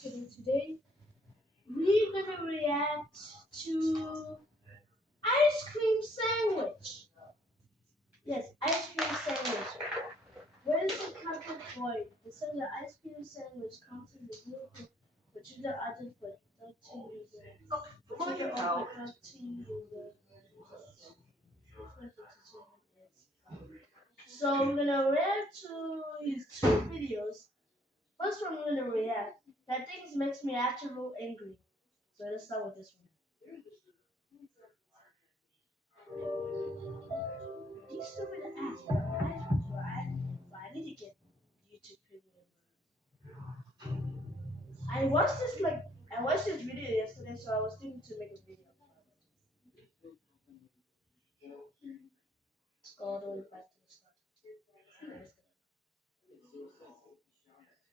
Today we're gonna react to ice cream sandwich. Yes, ice cream sandwich. Where is the content for it? It says the ice cream sandwich comes in the group but you the other for 13 user. From what I can tell, 13 user. So I'm gonna react to his two videos. First one I'm gonna react. That thing makes me actually real angry. So let's start with this one. You stupid ass, bro. I need to get YouTube Premium. I watched this video yesterday, so I was thinking to make a video. Let's go all the way back to the start.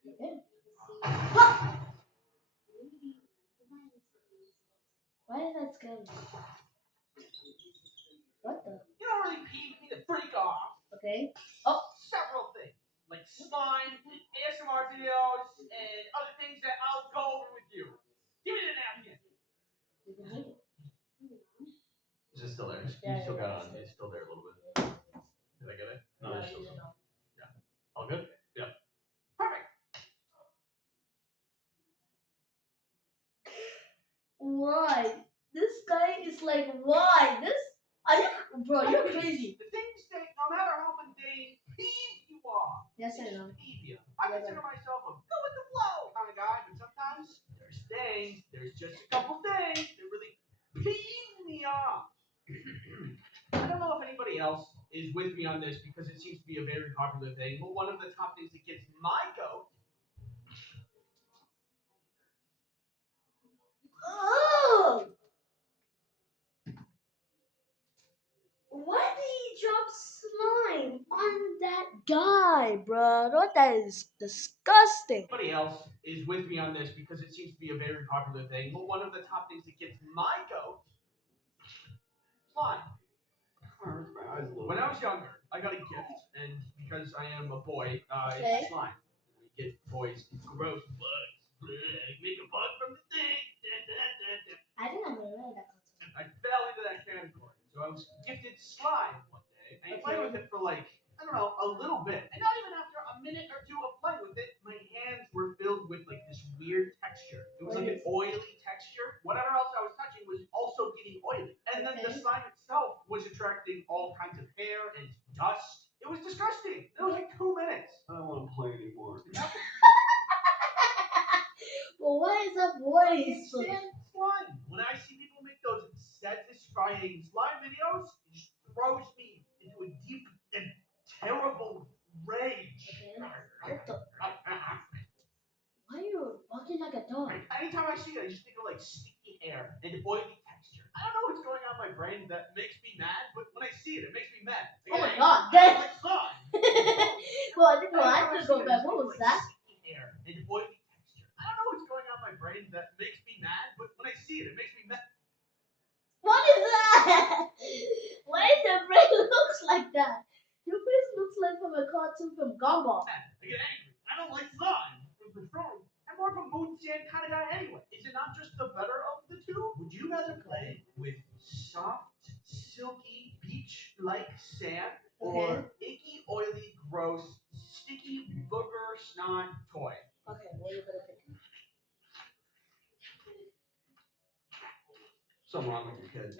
Yeah. Why did that scare me? What the? you know what really peeved me the freak off? Okay. Several things. Like slime, ASMR videos, and other things that I'll go over with you. Give me the napkin. You can take it. Is it still there? Yeah, You still yeah, got it on. It's still there a little bit. Did I get it? No, there's still some. Yeah. All good? Yeah. Perfect. Why? This guy is like, why? This? Are you, bro? You're crazy. The things that, no matter how mundane, peeve you are. Yes, I know. Peeve you. I consider myself a go with the flow kind of guy, but sometimes there's just a couple things that really peeve me off. I don't know if anybody else is with me on this because it seems to be a very popular thing, but one of the top things that gets my goat. Oh! Why did he drop slime on that guy, bro? What? That is disgusting. Anybody else is with me on this because it seems to be a very popular thing, but one of the top things that gets my goat. Slime. When I was younger, I got a gift, and because I am a boy, Okay. it's slime. You get boys gross bugs. Make a bug from the thing. I think I'm gonna learn that concept. I fell into that category, so I was gifted slime one day. I played with it for like, I don't know, a little bit, and not even after a minute or two of playing with it, my hands were filled with like this weird texture. It was like an oily texture. Whatever else I was touching was also getting oily, and then the slime itself was attracting all kinds of hair and dust. It was disgusting. It was like 2 minutes. I don't want to play anymore. Well, why is that voice? Slime. When I see people make those satisfying slime videos, it just throws me into a deep and terrible rage. Okay. What the? Why are you walking like a dog? Anytime I see it, I just think of like sticky hair and oily texture. I don't know what's going on in my brain that makes me mad, but when I see it, it makes me mad. Oh my god, that. Like slime. Well, I have to go back. What was that? Sticky hair and oily texture. I don't know what's going on in my brain that makes me mad, but when I see it, it makes me mad. What is that? Why does your brain looks like that? Your face looks like from a cartoon from Gumball. I get angry. I don't like slime. I'm more of a moon sand kind of guy anyway. Is it not just the better of the two? Would you rather play with soft, silky, beach-like sand or icky, oily, gross, sticky, booger, snot toy? Okay, what are you gonna pick? Something wrong with your kid.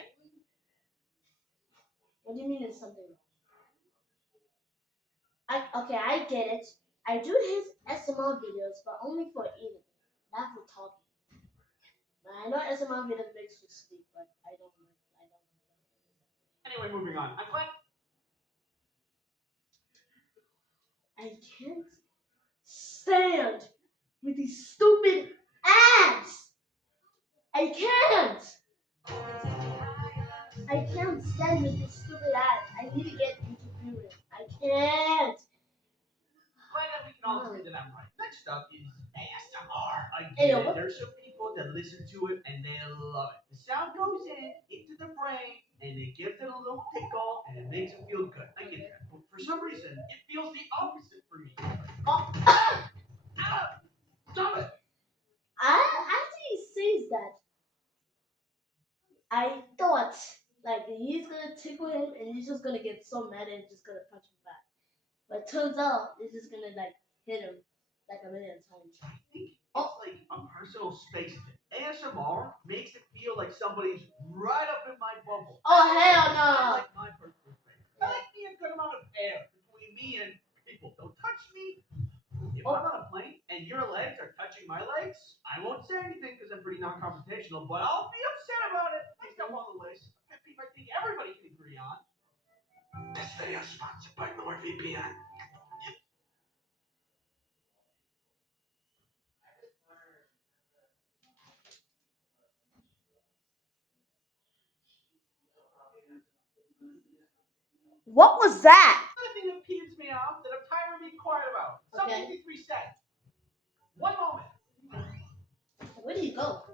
What do you mean there's something wrong? I get it. I do his SMR videos, but only for eating, not for talking. I know SMR videos makes you sleep, but I don't like that. Anyway, moving on. I'm glad. I can't stand with these stupid ads. I can't stand with these stupid ads. I need to get YouTube Premium. I can't. Glad that we can all agree that I'm right. Next up is ASMR. I Hey, get what? it. There's some people that listen to it and they love it. The sound goes into the brain and it gives it a little tickle and it makes it feel good. I get that. But for some reason, it feels the opposite for me. Stop it! he's gonna tickle him, and he's just gonna get so mad and just gonna punch him back. But turns out it's just gonna like hit him like a million times. I think it's like a personal space thing. ASMR makes it feel like somebody's right up in my bubble. Oh hell I no! like my personal space. I like me a good amount of air between me and people. Don't touch me. If I'm on a plane and your legs are touching my legs, I won't say anything because I'm pretty non-confrontational, but I'll be upset about it. Next up on the list, a pet peeve I think everybody can agree on. This video is sponsored by NordVPN. What was that? Another thing that peeves me off that I'm tired of being quiet about. Okay. Something 53 said. One moment. Where did you go?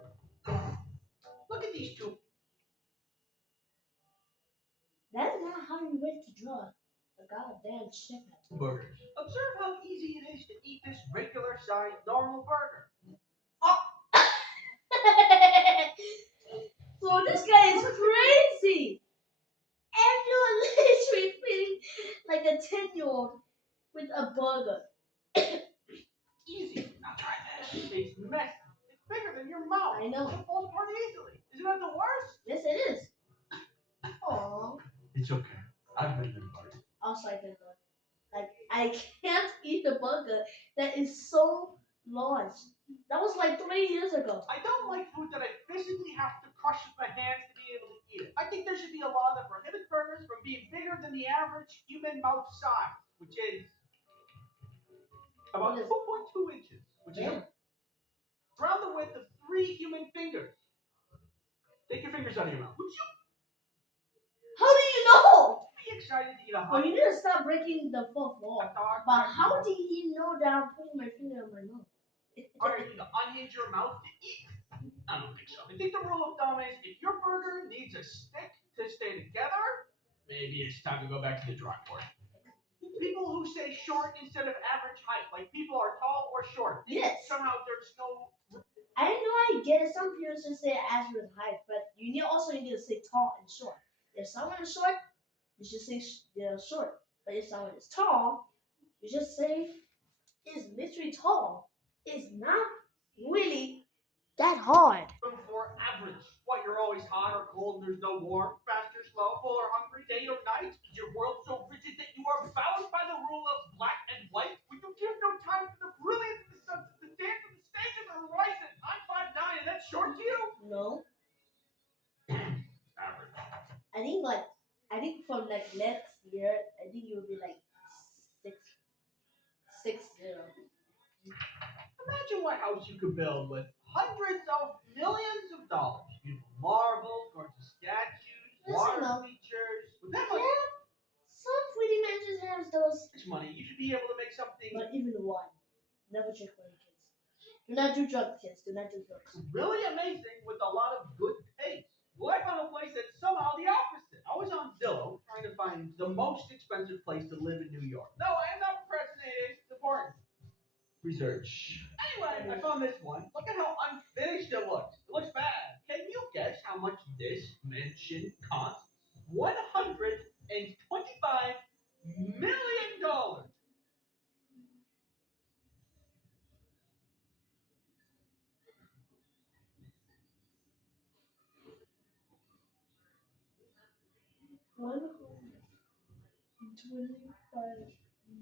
Look at these two. That's not how you went to draw a goddamn chicken. Burgers. Observe how easy it is to eat this regular sized normal burger. So this guy is crazy. And you're literally feeling like a 10-year-old with a burger. Easy. Now try this. It's messy. It's bigger than your mouth. I know. It falls apart easily. Isn't that the worst? Yes, it is. Aww. It's okay. I've been there, buddy. Also, I can't eat the burger that is so large. That was like 3 years ago. I don't like food that I physically have to crush with my hands to be able to eat it. I think there should be a law that prohibits burgers from being bigger than the average human mouth size, which is about 2.2 inches, which is around the width of 3 human fingers. Take your fingers out of your mouth. Would you How do you know? be excited to eat a Well, hot you need to stop breaking the fourth wall. dog? But how did he know that I'm putting my finger in my mouth? Are you to unhinge your mouth to eat? I don't think so. I think the rule of thumb is if your burger needs a stick to stay together, maybe it's time to go back to the drawing board. People who say short instead of average height, like people are tall or short. Yes. Somehow there's no. I know I get it. Some people just say average height, but you need to say tall and short. If someone is short, you should say they're short. But if someone is tall, you just say is literally tall. It's not really that hard. For average. What, you're always hot or cold and there's no warm, fast or slow, full or hungry, day or night? Is your world so rigid that you are bound by the rule of black and white? When you give no time for the brilliance of the sunset, the dance of the stage and the horizon? I'm 5'9" and that's short to you? No. Average. I think from like next year, I think you'll be like 6'0". Imagine what house you could build with hundreds of millions of dollars. Beautiful marble, gorgeous statues, Listen, water features. With that much Yeah, some pretty mansions have those, money, you should be able to make something but even one. Never trick on kids. Do not do drugs, kids. Do not do drugs. really amazing with a lot of good taste. Well, I found a place that's somehow the opposite. I was on Zillow trying to find the most expensive place to live in New York. No, I am not procrastinating. It's important. Research. Anyway, I found this one. Look at how unfinished it looks. It looks bad. Can you guess how much this mansion costs? $125 million. $125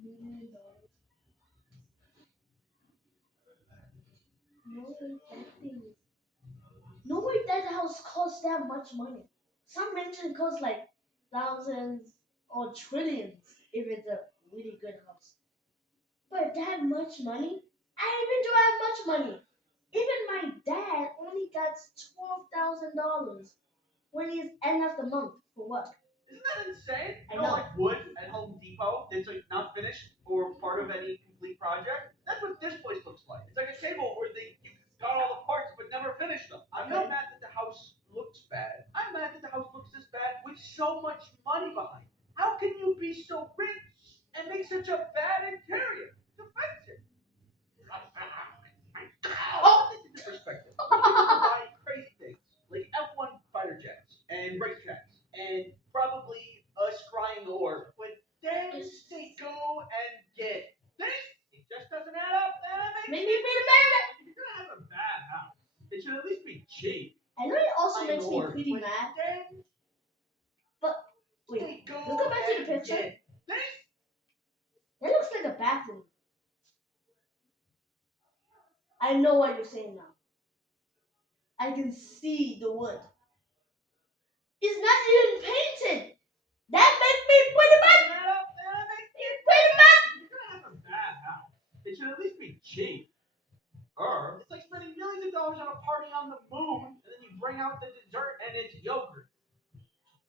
million. No way that thing. No way that house costs that much money. Some mansion costs like thousands or trillions if it's a really good house. But that much money? I even don't have much money. Even my dad only got $12,000 when he's end of the month for work. Isn't that insane? I You know. like wood at Home Depot that's like not finished or part of any complete project? That's what this place looks like. It's like a table where you got all the parts but never finished them. I'm not mad that the house looks bad. I'm mad that the house looks this bad with so much money behind it. How can you be so rich and make such a bad interior? It's offensive. Oh, this is the perspective. People buy crazy things like F1 fighter jets and racetracks and cheap. I know it also My makes me lord, pretty but mad. then Wait, they go let's go back to the and picture. get this. That looks like a bathroom. I know what you're saying now. I can see the wood. It's not even painted. That makes me put it back. Put it back. You're gonna have a bad house. It should at least be cheap. Or it's like spending millions of dollars on a party on the moon, and then you bring out the dessert and it's yogurt.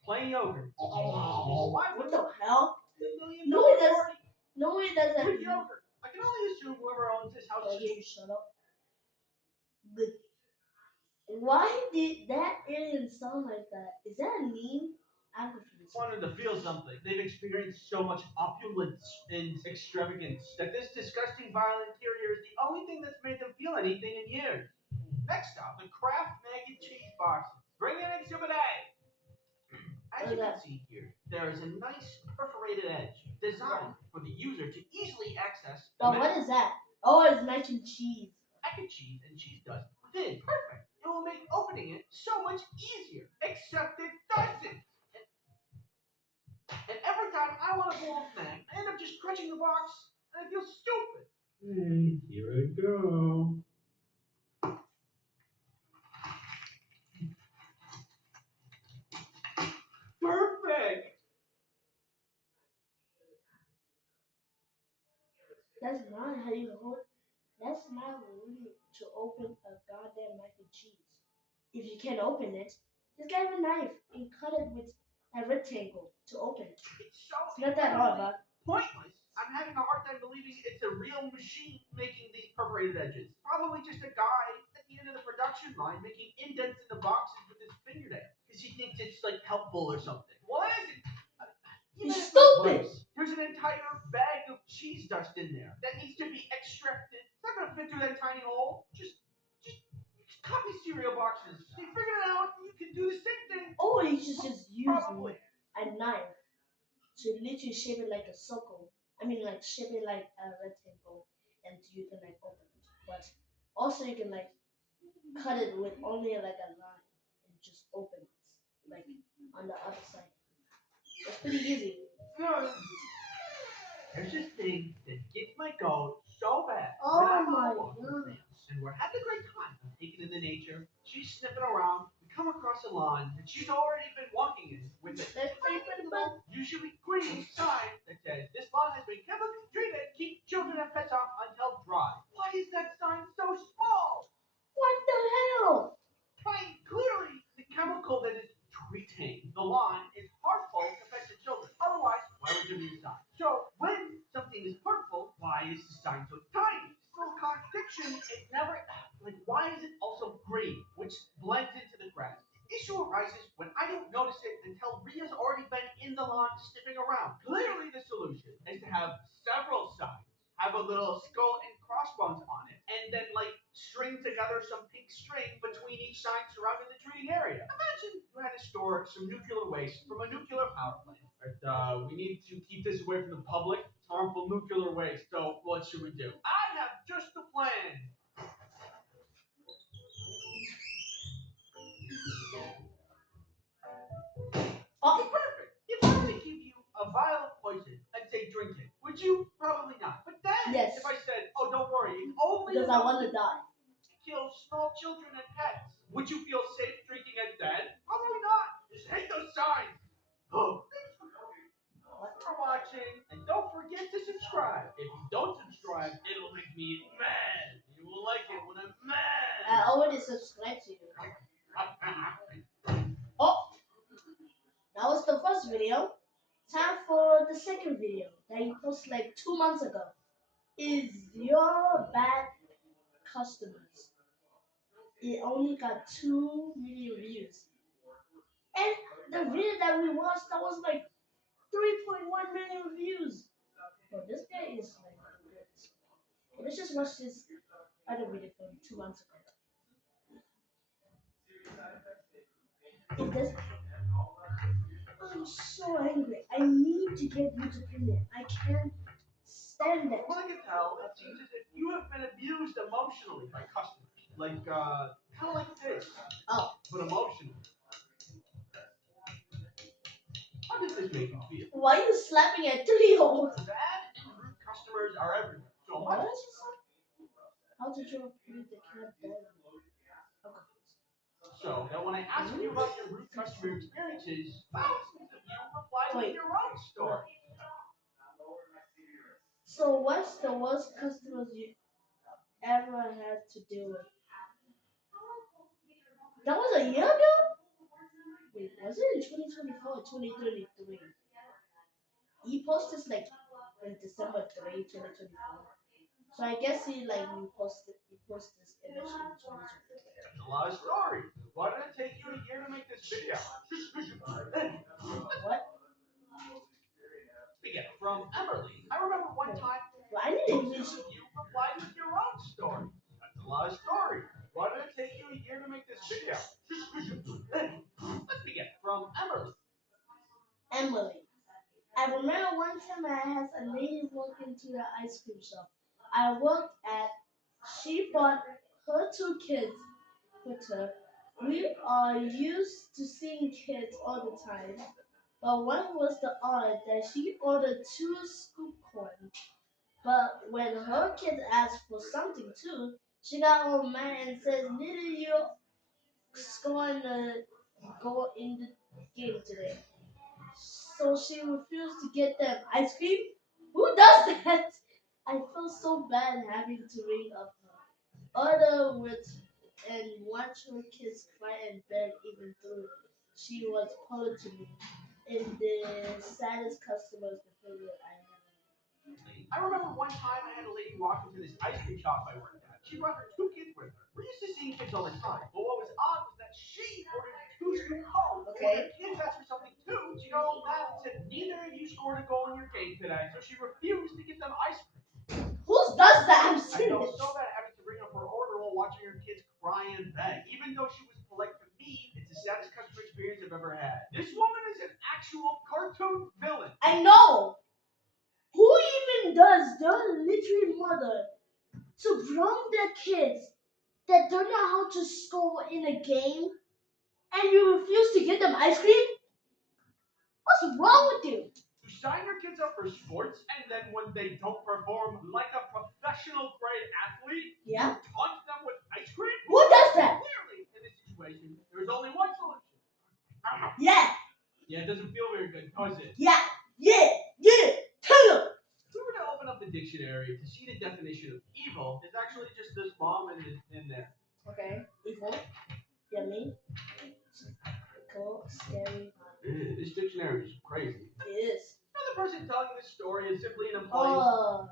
Plain yogurt. Why What would the hell? $1 million No, it does. party No, it doesn't. with yogurt? I can only assume whoever owns this house Oh, is you shut up. Good. Why did that alien sound like that? Is that a meme? I'm confused. wanted to feel something. They've experienced so much opulence and extravagance that this disgusting violent interior is the only thing that's made them feel anything in years. Next up, the Kraft mac and cheese boxes. Bring in Exhibit A. As you can see here, there is a nice perforated edge designed for the user to easily access the Oh, what is that? Oh, it's mac and cheese. mac and cheese and cheese dust within. Perfect. It will make opening it so much easier. Except it doesn't. And every time I want to pull a thing, I end up just crunching the box, and I feel stupid. Here I go. Perfect. That's not how you hold. That's not really to open a goddamn mac and cheese. If you can't open it, just get a knife and cut it with a rectangle to open it. It's so It's not that hard, bud. pointless. I'm having a hard time believing it's a real machine making these perforated edges. Probably just a guy at the end of the production line making indents in the boxes with his fingernail because he thinks it's like helpful or something. What is it? You're stupid. There's an entire bag of cheese dust in there that needs to be extracted. It's not gonna fit through that tiny hole. Just copy cereal boxes. They figured it out. You can do the same thing. Or you should just use Probably. a knife to literally shape it like a circle. I mean, like shape it like a rectangle, and you can like open it. But also you can like cut it with only like a line and just open it, like on the other side. It's pretty easy. There's this thing that gets my goat so bad. Oh when I'm my on a walk with God. Vance, and we're having a great time. I'm taking in the nature. She's sniffing around. We come across a lawn that she's already been walking in with a usually green sign that says this lawn has been chemically treated. Keep children and pets off until dry. Why is that sign so small? What the hell? Clearly, the chemical that is treating the lawn is harmful to pets and children. Otherwise, why would there be a sign? So, when something is harmful, why is the sign so tiny? This little contradiction, it never. Like, why is it also green, which blends into the grass? The issue arises when I don't notice it until Ria's already been in the lawn sniffing around. Clearly, the solution is to have several signs, have a little skull and crossbones on it, and then, like, string together some pink string between each sign surrounding the treating area. Imagine you had to store some nuclear waste from a nuclear power plant. But, we need to keep this away from the public. It's harmful nuclear waste. So what should we do? I have just the plan. Oh, Perfect. If I were to give you a vial of poison and say drink it, would you? Probably not. But then, Yes. if I said, oh, don't worry, it's only because I want to die. kill small children and pets, would you feel safe drinking it then? Probably not. Just hate those signs. Oh. Thanks for watching, and don't forget to subscribe. If you don't subscribe, it'll make me mad. You will like it when I'm mad. I already subscribed to you. Oh, that was the first video. Time for the second video that you posted like 2 months ago. Is your bad customers? It only got 2 million views. And the video that we watched that was like 3.1 million views. Bro, this guy is like the greatest. Okay, let's just watch this other video from 2 months ago. If this, I'm so angry. I need to get you to opinion. I can't stand it. Well, I can tell. It seems as if you have been abused emotionally by customers. Like, kind of like this. but emotional. How does this make you feel? Why are you slapping a 3-year-old? Bad and rude customers are everywhere. So What much. did you say? How did you repeat the cat door? Okay. So that when I ask you about your rude customer experiences, thousands of you reply with Wait. your own story. So what's the worst customers you ever had to deal with? That was a year ago? Wait, was it in 2024 or 2023? He posted like in December 3, 2024. So I guess he posted this image in 2023. That's a lot of stories. Why did it take you a year to make this video? What? We get from Emily. I remember one time Well, I need English. you replied with your own story. That's a lot of stories. Why did it take you a year to make this video? Let's begin from Emily. Emily. I remember one time I had a lady walk into the ice cream shop I worked at. She brought her 2 kids with her. We are used to seeing kids all the time, but one was the odd that she ordered 2 scoop corn. But when her kids asked for something too, she got all mad and says, "Neither you going to go in the game today." So she refused to get them ice cream. Who does that? I felt so bad having to ring up her order with and watch her kids cry and beg even though she was polite to me. And the saddest customer behavior I ever had. I remember one time I had a lady walk into this ice cream shop I worked at. She brought her 2 kids with her. We're used to seeing kids all the time, but what was odd was that she ordered 2 scoop cones. Okay. When her kids asked for something too, she got all mad and said, "Neither of you scored a goal in your game today," so she refused to get them ice cream. Who does that? I'm I felt serious. so bad having to bring up her order while watching her kids cry and beg. Even though she was polite to me, it's the saddest customer experience I've ever had. This woman is an actual cartoon villain. I know. Who even does the literary mother to bring their kids that don't know how to score in a game and you refuse to get them ice cream? What's wrong with you? To sign your kids up for sports and then when they don't perform like a professional grade athlete, Yeah? taunt them with ice cream? Who does that? Clearly, in this situation, there's only one solution. Yeah, Yeah, it doesn't feel very good, does it? yeah, tell them. If we were to open up the dictionary to see the definition of evil, it's actually just this bomb in there. Okay, evil, yummy, cool, scary. This dictionary is crazy. It is. The person telling this story is simply an employee.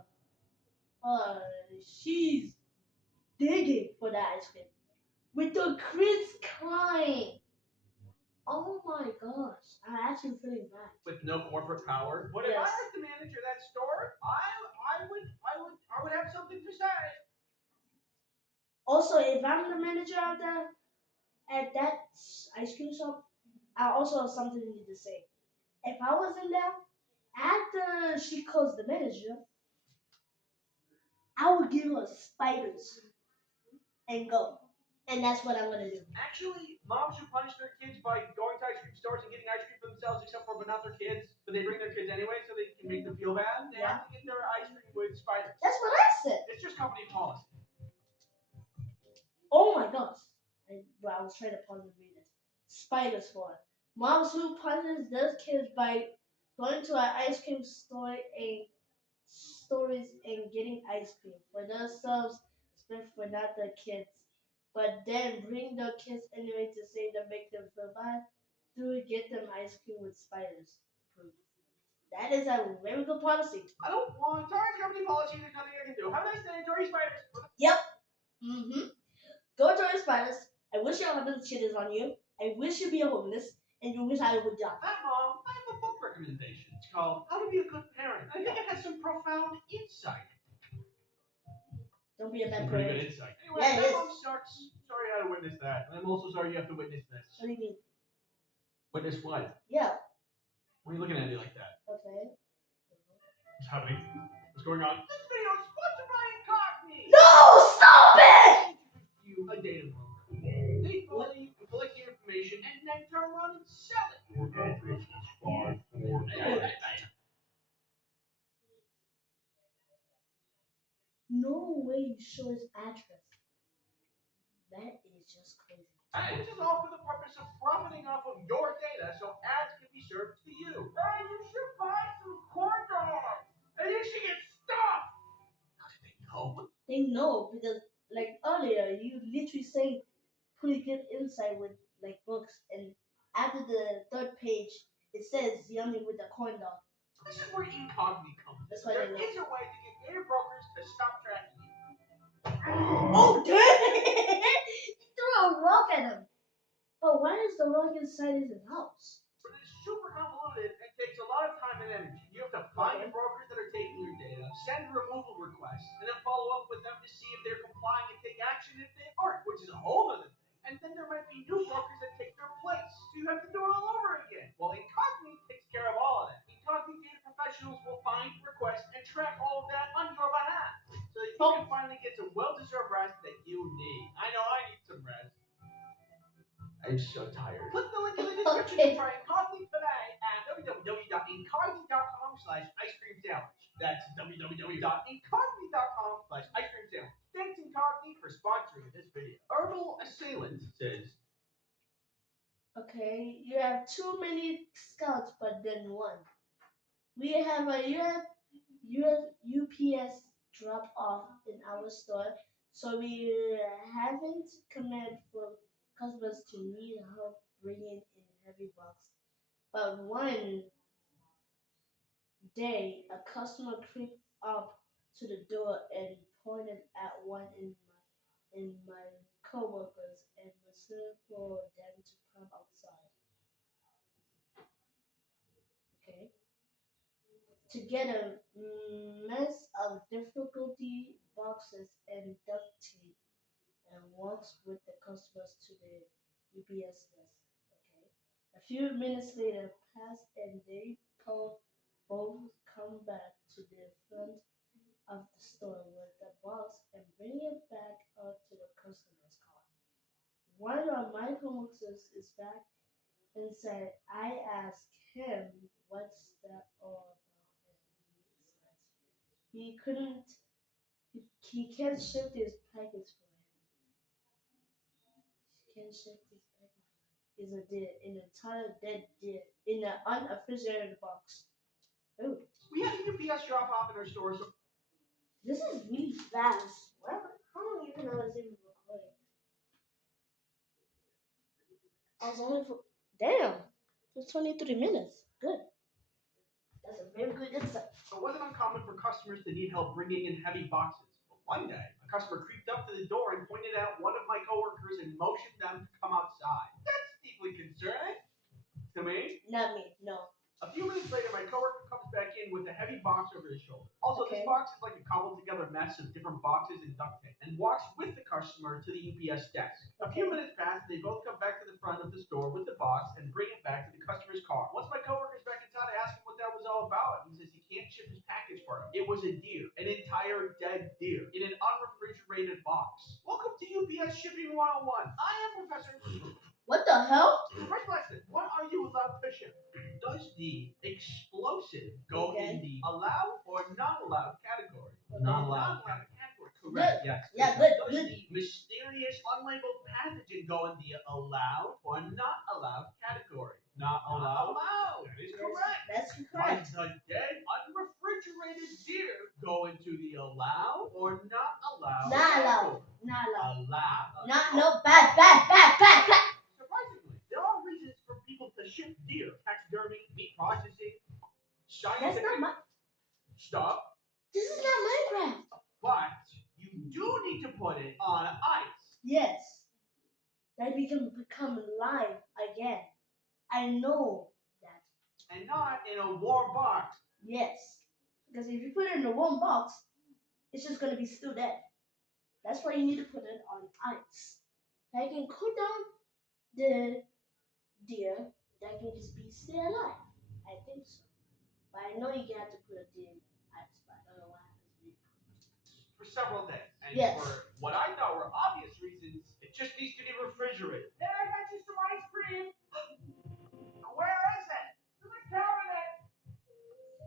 She's digging for the ice cream with the Chris crying. Oh my gosh, I'm actually feeling bad. With no corporate power. But if I was the manager of that store, I would have something to say. Also, if I'm the manager of at that ice cream shop, I also have something to say. If I was in there, after she calls the manager, I would give her spiders and go. And that's what I'm gonna do. Actually, moms should punish their kids by going to ice cream stores and getting ice cream for themselves, except for but not their kids. But they bring their kids anyway, so they can make them feel bad. They have to get their ice cream with spiders. That's what I said. It's just company policy. Oh my gosh. I was trying to pause and read it. Spiders for it. Moms who punish their kids by going to an ice cream store and stores and getting ice cream for themselves, but for not their kids. But then bring their kids anyway to say to make them feel bad. Do get them ice cream with spiders. That is a very good policy. I don't want. Sorry, it's company policy. There's nothing I can do. Have a nice day. Enjoy your spiders. Yep. Go enjoy spiders. I wish you had the cheaters on you. I wish you'd be homeless, and you wish I would die. Hi, Mom. I have a book recommendation. It's called How to Be a Good Parent. I think it has some profound insight. Don't be a bad Pretty parent. good insight. Anyway, Yeah, it that is. Mom sucks. Sorry I had to witness that. And I'm also sorry you have to witness this. What do you mean? Witness what? Yeah. Why are you looking at me like that? Okay. What's happening? What's going on? This video is sponsored by Cockney. No! Stop it! You a data broker. They fully collect your is just crazy. And this is all for the purpose of profiting off of your data so ads can be served to you. Hey, you should buy some corn dogs. And you should get stuffed. How did they know? They know because, like earlier, you literally say pretty good insight with like books, and after the third page, it says yummy with the corn dog. This is where Incogni comes in. That's why There they know. is a way to get data brokers to stop tracking you. Oh, damn! He threw a rock at him. But why is the rock inside his house? But it's super convoluted and takes a lot of time and energy. You have to find the brokers that are taking your data, send removal requests, and then follow up with them to see if they're complying and take action if they aren't, which is a whole other thing. And then there might be new brokers that take their place, so you have to do it all over again. Well, Incogni takes care of all of that. Incogni data professionals will find, request, and track all of that on your behalf, so that you can finally get some well-deserved rest that you need. I know I need some rest. I'm so tired. Click the link in the description to try Incogni today at www.incogni.com/ice cream sandwich. That's www.incogni.com/ice cream sandwich. Thanks Incogni for sponsoring this video. Herbal Assailant says, Okay, you have too many scouts, but then one. We have a UPS drop off in our store, so we haven't command for customers to need help bringing in heavy box. But one day, a customer creeped up to the door and pointed at one in my coworkers and whistled for them to come outside. Okay. To get a mess of difficulty boxes and duct tape and walks with the customers to the UPS desk. Okay. A few minutes later pass and they both come back to the front of the store with the box and bring it back up to the customer's car. One of my coworkers is back inside. I ask him what's that all about, and he couldn't. He can't shift his package for him. He can't shift his package. Is a deer, an entire dead deer in an unrefrigerated box. Oh, we had a UPS drop off in our store, so this is really fast. Well, how long even I was even recording? I was only for damn. It's 23 minutes. Good. That's a very good insight. it wasn't uncommon for customers to need help bringing in heavy boxes. But one day, a customer creeped up to the door and pointed out one of my coworkers and motioned them to come outside. That's deeply concerning to me. Not me. No. A few minutes later, my coworker comes back in with a heavy box over his shoulder. Also, Okay. this box is like a cobbled together mess of different boxes and duct tape, and walks with the customer to the UPS desk. A few minutes pass, and they both come back to the front of the store with the box and bring it back to the customer's car. Once my coworker's back inside, I ask him what that was all about. He says he can't ship his package for him. It was a deer, an entire dead deer, in an unrefrigerated box. Welcome to UPS Shipping 101. I am Professor. What the hell? First question, what are you allowed to ship? Does the explosive go in the allowed or not allowed category? Not allowed. Category. Correct. Good. Yes. Yeah, Does good. the mysterious unlabeled pathogen go in the allowed or not allowed category? Not allowed. That is correct. That's Does correct. the dead unrefrigerated deer go into the allowed or not allowed? Not allowed. category? Not allowed. Allowed. Not no bad. Surprisingly, there are reasons for people to ship deer: taxidermy, meat processing, That's scientific not my. stuff. This is not Minecraft. But you do need to put it on ice. Yes. That we can become live again. I know that. And not in a warm box. Yes. Because if you put it in a warm box, it's just gonna be still dead. That's why you need to put it on ice. That can cool down the deer that can just be still alive. I think so. But I know you have to put a deer in ice, but I don't know what happens when you For several days. And Yes. for what I thought were obvious reasons, it just needs to be refrigerated. Hey, I got you some ice cream. Where is it? In the cabinet.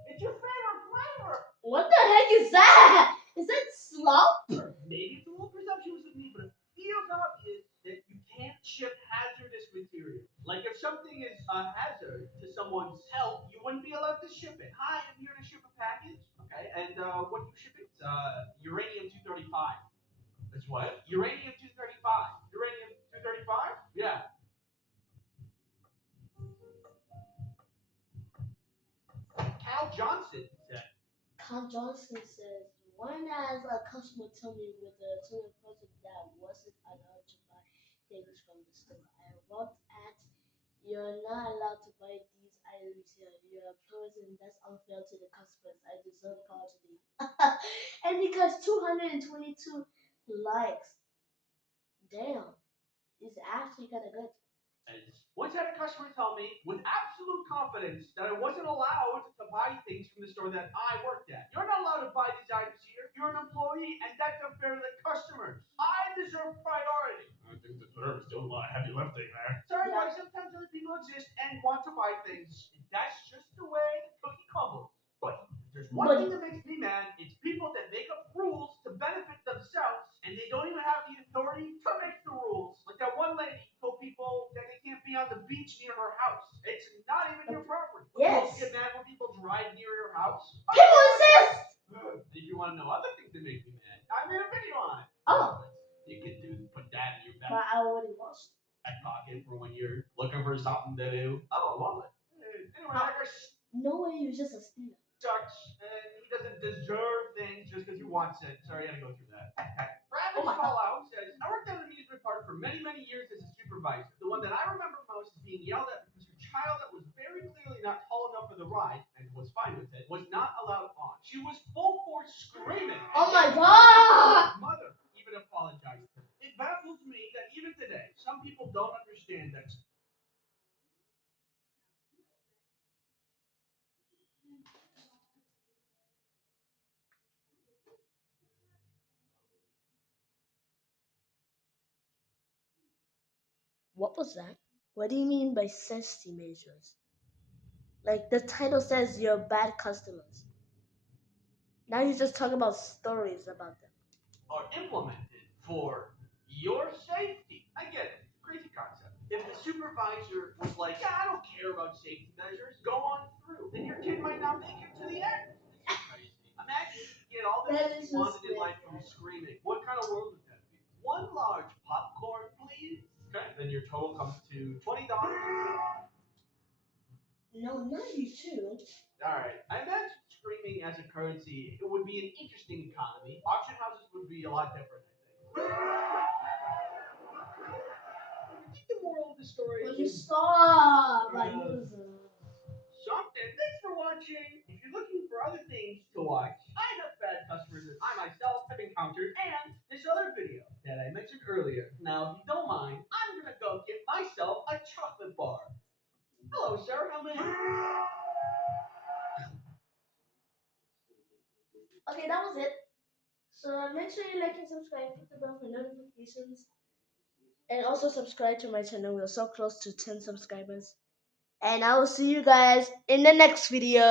It's your favorite flavor. What the heck is that? Is that slop? Maybe it's a little presumptuous of me, but it feels obvious that you something is a hazard to someone's health, you wouldn't be allowed to ship it. Hi, I'm here to ship a package. Okay, and what are you shipping? It's uranium-235. That's what? Uranium-235. Uranium-235? Yeah. Cal Johnson said. Carl Johnson says, when as a customer told me with a certain person that wasn't allowed to buy things from the store, I wrote at, you're not allowed to buy these items here. You're a person that's unfair to the customers. I deserve apology. And because 222 likes, damn, it's actually kind of good. Once had a customer tell me with absolute confidence that I wasn't allowed to buy things from the store that I worked at. You're not allowed to buy these items here. You're an employee, and that's unfair to the customers. I deserve priority. I think the clerk is doing a lot of heavy lifting there. Sorry, guys, sometimes other people exist and want to buy things. That's just the way the cookie crumbles. But if there's one thing that makes me mad, it's people that make up rules to benefit themselves, and they don't even have the authority to make the rules. Like that one lady told people that they can't be on the beach near her house. It's not even your property. Yes. You get mad when people drive near your house. People exist! And if you want to know other things that make me mad, I made a video on it. Oh. You can put that in your back. But I already watched. Back pocket for when you're looking for something to do. Oh, a wallet. Anyway, I guess No way, you're just a stealer. sucks, and he doesn't deserve things just because he wants it. Sorry, I had to go through that. Travis Oh my Fallout says, I worked at an amusement park for many, many years as a supervisor. The one that I remember most is being yelled at because her child that was very clearly not tall enough for the ride, and was fine with it, was not allowed on. She was full force screaming. Oh my god! Her mother even apologized to her. It baffles me that even today, some people don't understand that. What was that? What do you mean by safety measures? Like the title says you're bad customers. Now you just talk about stories about them. Are implemented for your safety. I get it. Crazy concept. If the supervisor was like, yeah, I don't care about safety measures, go on through, then your kid might not make it to the end. This is crazy. Imagine you get all the That things is you wanted just in life from screaming. What kind of world would that be? One large popcorn, please. Okay, then your total comes to $20. No, not you too. Alright, I meant screaming as a currency. It would be an interesting economy. Auction houses would be a lot different, I think the moral of the story Will you is stop? something. Thanks for watching. If you're looking for other things to watch, I have bad customers that I myself have encountered, and this other video that I mentioned earlier. Now, if you don't mind, I'm gonna go get myself a chocolate bar. Hello, sir. How may I? Okay, that was it. So make sure you like and subscribe, hit the bell for notifications, and also subscribe to my channel. We're so close to 10 subscribers. And I will see you guys in the next video.